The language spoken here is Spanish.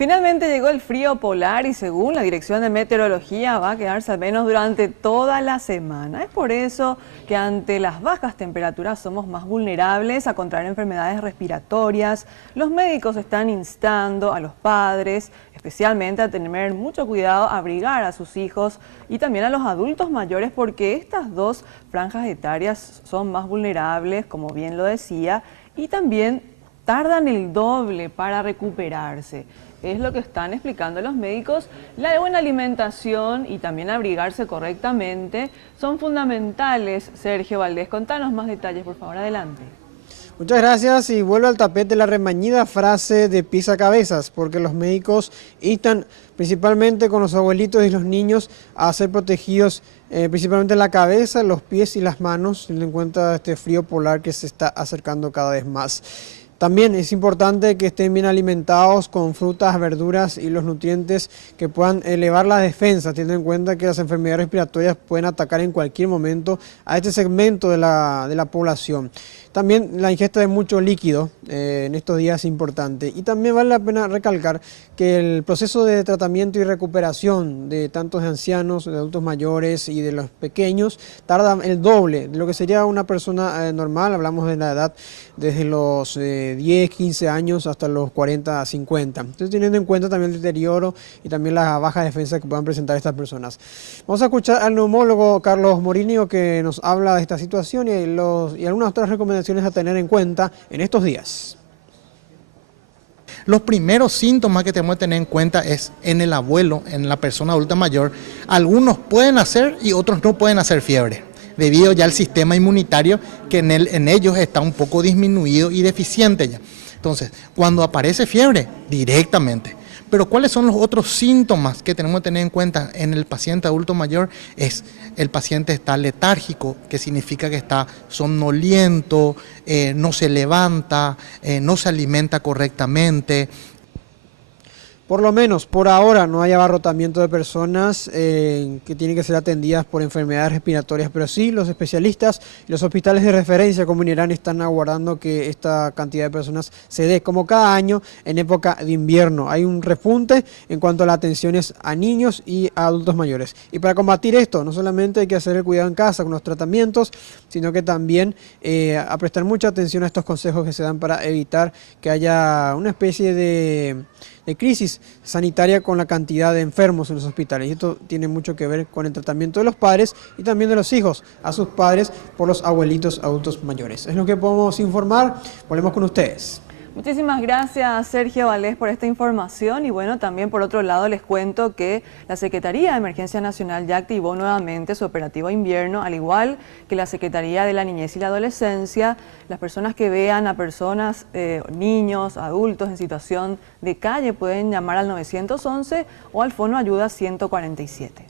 Finalmente llegó el frío polar y según la Dirección de Meteorología va a quedarse al menos durante toda la semana. Es por eso que ante las bajas temperaturas somos más vulnerables a contraer enfermedades respiratorias. Los médicos están instando a los padres, especialmente a tener mucho cuidado, a abrigar a sus hijos y también a los adultos mayores porque estas dos franjas etarias son más vulnerables, como bien lo decía, y también tardan el doble para recuperarse. Es lo que están explicando los médicos. La buena alimentación y también abrigarse correctamente son fundamentales. Sergio Valdés, contanos más detalles, por favor, adelante. Muchas gracias y vuelve al tapete la remanida frase de pisacabezas, porque los médicos instan principalmente con los abuelitos y los niños a ser protegidos principalmente la cabeza, los pies y las manos, teniendo en cuenta este frío polar que se está acercando cada vez más. También es importante que estén bien alimentados con frutas, verduras y los nutrientes que puedan elevar la defensa, teniendo en cuenta que las enfermedades respiratorias pueden atacar en cualquier momento a este segmento de la población. También la ingesta de mucho líquido en estos días es importante. Y también vale la pena recalcar que el proceso de tratamiento y recuperación de tantos ancianos, de adultos mayores y de los pequeños tarda el doble de lo que sería una persona normal. Hablamos de la edad desde los 10, 15 años hasta los 40, 50. Entonces, teniendo en cuenta también el deterioro y también la baja defensa que puedan presentar estas personas. Vamos a escuchar al neumólogo Carlos Morinio que nos habla de esta situación y algunas otras recomendaciones a tener en cuenta en estos días. Los primeros síntomas que tenemos que tener en cuenta es en el abuelo, en la persona adulta mayor. Algunos pueden hacer y otros no pueden hacer fiebre, debido ya al sistema inmunitario que en ellos está un poco disminuido y deficiente ya. Entonces, cuando aparece fiebre, directamente. Pero ¿cuáles son los otros síntomas que tenemos que tener en cuenta en el paciente adulto mayor? Es el paciente está letárgico, que significa que está somnoliento, no se levanta, no se alimenta correctamente. Por lo menos, por ahora, no hay abarrotamiento de personas que tienen que ser atendidas por enfermedades respiratorias, pero sí los especialistas y los hospitales de referencia como INERAN están aguardando que esta cantidad de personas se dé, como cada año en época de invierno. Hay un repunte en cuanto a las atenciones a niños y a adultos mayores. Y para combatir esto, no solamente hay que hacer el cuidado en casa con los tratamientos, sino que también a prestar mucha atención a estos consejos que se dan para evitar que haya una especie de crisis sanitaria con la cantidad de enfermos en los hospitales. Y esto tiene mucho que ver con el tratamiento de los padres y también de los hijos a sus padres por los abuelitos adultos mayores. Es lo que podemos informar. Volvemos con ustedes. Muchísimas gracias, Sergio Valdés, por esta información. Y bueno, también por otro lado les cuento que la Secretaría de Emergencia Nacional ya activó nuevamente su operativo invierno, al igual que la Secretaría de la Niñez y la Adolescencia. Las personas que vean a personas, niños, adultos en situación de calle pueden llamar al 911 o al Fono Ayuda 147.